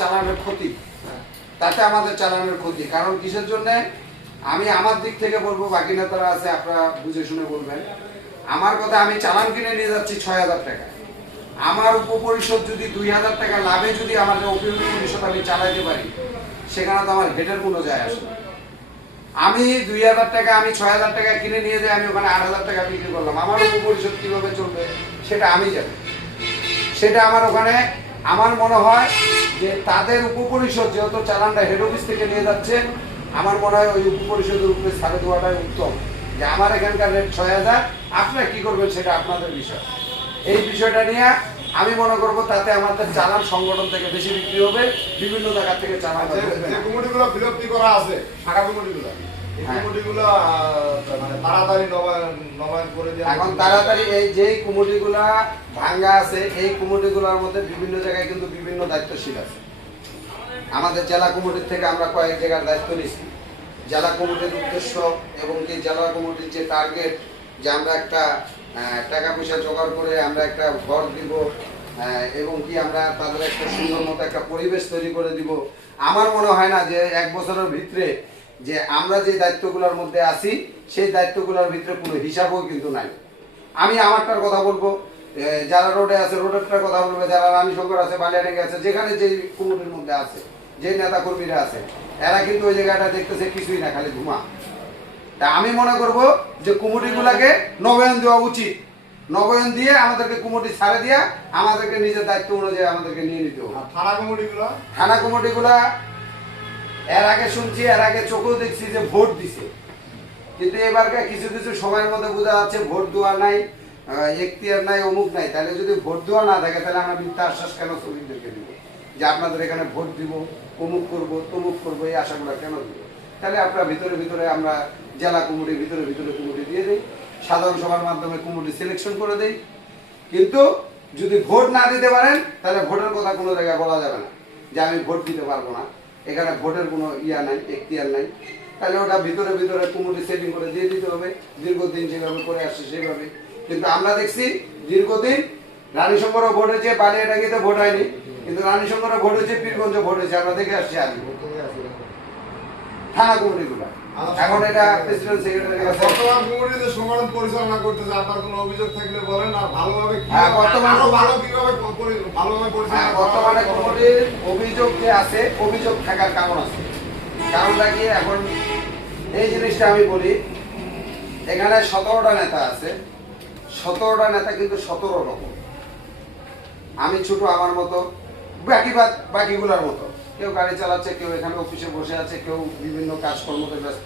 চালানের ক্ষতি, তাতে আমাদের চালানের ক্ষতি। কারণ কিসের জন্য আমি আমার দিক থেকে বলবো, বাকি নেতারা আছে আপনারা বুঝে শুনে বলবেন। আমার কথা, আমি চালান কিনে নিয়ে যাচ্ছি ৬,০০০ টাকা, আমার উপপরিষদ যদি ২,০০০ টাকা লাভে যদি আমার যে অপিল পরিষদ আমি চালাইতে পারি, সেখানে তো আমার হেডের কোনো যায় আসে না। আমি ২,০০০ টাকা, আমি ৬,০০০ টাকা কিনে নিয়ে যাই, আমি ওখানে ৮,০০০ টাকা বিক্রি করলাম, আমার উপপরিষদ কিভাবে চলবে সেটা আমি জানি। সেটা আমার ওখানে আমার মনে হয় যে তাদের উপপরিষদ যেহেতু চালানটা হেড অফিস থেকে নিয়ে যাচ্ছে, আমার মনে হয় ওই উপপরিষদের উপরে ছাড়ে দেওয়াটাই উত্তম। যে আমার এখানকার রেট ৬,০০০, আপনারা কি করবেন সেটা আপনাদের বিষয়। এই বিষয়টা নিয়ে আমি মনে করবো তাতে আমাদের চালান সংগঠন থেকে বেশি বিক্রি হবে, বিভিন্ন জায়গা থেকে চালান। যে কমিটিগুলো বিলুপ্তি করা আছে, শাখা কমিটিগুলো, এই কমিটিগুলো মানে তাড়াতাড়ি নবায়ন করে দেওয়া। এখন তাড়াতাড়ি এই যেই কমিটিগুলা ভাঙ্গা আছে, এই কমিটিগুলোর মধ্যে বিভিন্ন জায়গায় কিন্তু বিভিন্ন দায়িত্বশীল আছে। আমাদের জেলা কমিটির থেকে আমরা কয়েক জায়গার দায়িত্ব নিচ্ছি। জেলা কমিটির উদ্দেশ্য এবং কি জেলা কমিটির যে টার্গেট, যে আমরা একটা টাকা পয়সা জোগাড় করে আমরা একটা ঘর দিব, এবং কি আমরা তাদের একটা সুন্দর মতো একটা পরিবেশ তৈরি করে দিব। আমার মনে হয় না যে এক বছরের ভিতরে যে আমরা যে দায়িত্বগুলোর মধ্যে আছি, সেই দায়িত্বগুলোর ভিতরে কোনো হিসাবও কিন্তু নাই। আমি আমারটার কথা বলবো, যারা রোডে আছে রোডেরটার কথা বলবে, যারা রানীশঙ্কর আছে, বালিয়াডাঙ্গি আছে, যেখানে যে কমিটির মধ্যে আছে, যে নেতা কর্মীরা আছে, এরা কিন্তু ওই জায়গাটা দেখতেছে কিছুই না, খালি ধুমা। তা আমি মনে করব যে কমিটিগুলোকে নবায়ন দেওয়া উচিত। নবায়ন দিয়ে আমাদেরকে কমিটি ছাড়ে দিয়ে আমাদেরকে নিজের দায়িত্ব অনুযায়ী আমাদেরকে নিয়ে নিতে হবে। থানা কমিটিগুলো, থানা কমিটিগুলা এর আগে শুনছি, এর আগে চোখেও দেখছি যে ভোট দিছে, কিন্তু এবারকে কিছু কিছু সময়ের মধ্যে বোঝা যাচ্ছে ভোট দেওয়া নাই, এখতিয়ার নাই, অমুক নাই। তাহলে যদি ভোট দেওয়া না থাকে, তাহলে আমরা মিথ্যা আশ্বাস কেন শ্রমিকদেরকে দিব যে আপনাদের এখানে ভোট দিব, অমুক করবো, তমুক করবো, এই আশাগুলো কেন দিব? তাহলে আপনার ভিতরে ভিতরে আমরা জেলা কমিটির ভিতরে ভিতরে কমিটি দিয়ে দিই, সাধারণ সভার মাধ্যমে কমিটি সিলেকশন করে দিই। কিন্তু যদি ভোট না দিতে পারেন, তাহলে ভোটের কথা কোনো জায়গায় বলা যাবে না যে আমি ভোট দিতে পারবো না, এখানে ভোটের কোনো ইয়া নাই, এখতিয়ার নাই। তাহলে ওটা ভিতরে ভিতরে কমিটি সেটিং করে দিয়ে দিতে হবে, দীর্ঘদিন যেভাবে করে আসছে সেইভাবে। কিন্তু আমরা দেখছি দীর্ঘদিন রানীশঙ্করও ভোট হয়েছে, বালিয়াডাঙ্গিতে ভোট হয়নি, কিন্তু রানীশঙ্করও ভোট হয়েছে, পীরগঞ্জে ভোট হয়েছে, আমরা দেখে আসছি আগে থানা কমিটিগুলো। এখন এটা প্রেসিডেন্ট সেক্রেটারি বর্তমান কমিটিতে সংগঠন পরিচালনা করতেছে, আপনার কোনো অভিযোগ থাকলে বলেন। আর ভালোভাবে বর্তমানে ভালোভাবে পরিচালনা বর্তমানে কমিটির অভিযোগ যে আছে, অভিযোগ থাকার কারণ আছে। কারণটা কি, এখন এই জিনিসটা আমি বলি, এখানে 17টা নেতা আছে, 17টা নেতা কিন্তু 17 রকম। আমি ছোট আমার মতো, বাকিগুলার মতো, কেউ গাড়ি চালাচ্ছে, কেউ এখানে অফিসে বসে আছে, কেউ বিভিন্ন কাজকর্মতে ব্যস্ত।